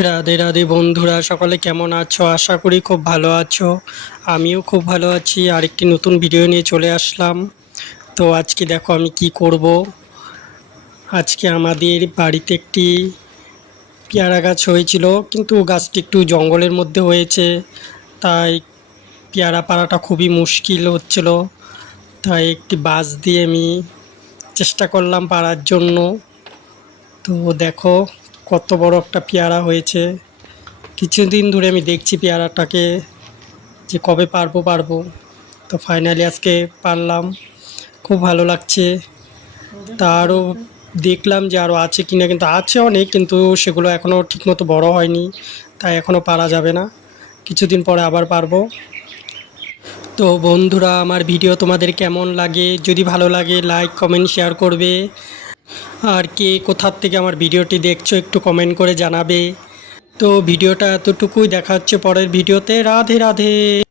রাধে রাধে বন্ধুরা, সকলে কেমন আছো? আশা করি খুব ভালো আছো। আমিও খুব ভালো আছি। আরেকটি নতুন ভিডিও নিয়ে চলে আসলাম। তো আজকে দেখো আমি কি করব। আজকে আমাদের বাড়িতে একটি পেয়ারা গাছ হয়েছিল, কিন্তু গাছটি একটু জঙ্গলের মধ্যে হয়েছে, তাই পেয়ারা পাড়াটা খুবই মুশকিল হচ্ছিল। তাই একটি বাঁশ দিয়ে আমি চেষ্টা করলাম পাড়ার জন্য। তো দেখো কত বড় একটা পেয়ারা হয়েছে। কিছুদিন ধরে আমি দেখছি পেয়ারাটাকে যে কবে পারবো। তো ফাইনালি আজকে পারলাম, খুব ভালো লাগছে। তা আরও দেখলাম যে আরও আছে কিনা, কিন্তু আছে অনেক, কিন্তু সেগুলো এখনও ঠিকমতো বড় হয়নি, তাই এখনও পারা যাবে না। কিছুদিন পরে আবার পারবো। তো বন্ধুরা, আমার ভিডিও তোমাদের কেমন লাগে? যদি ভালো লাগে লাইক কমেন্ট শেয়ার করবে। আর কে কোথার থেকে আমার ভিডিওটি দেখছো একটু কমেন্ট করে জানাবে। তো ভিডিওটা এতটুকুই, দেখা হচ্ছে পরের ভিডিওতে। রাধে রাধে।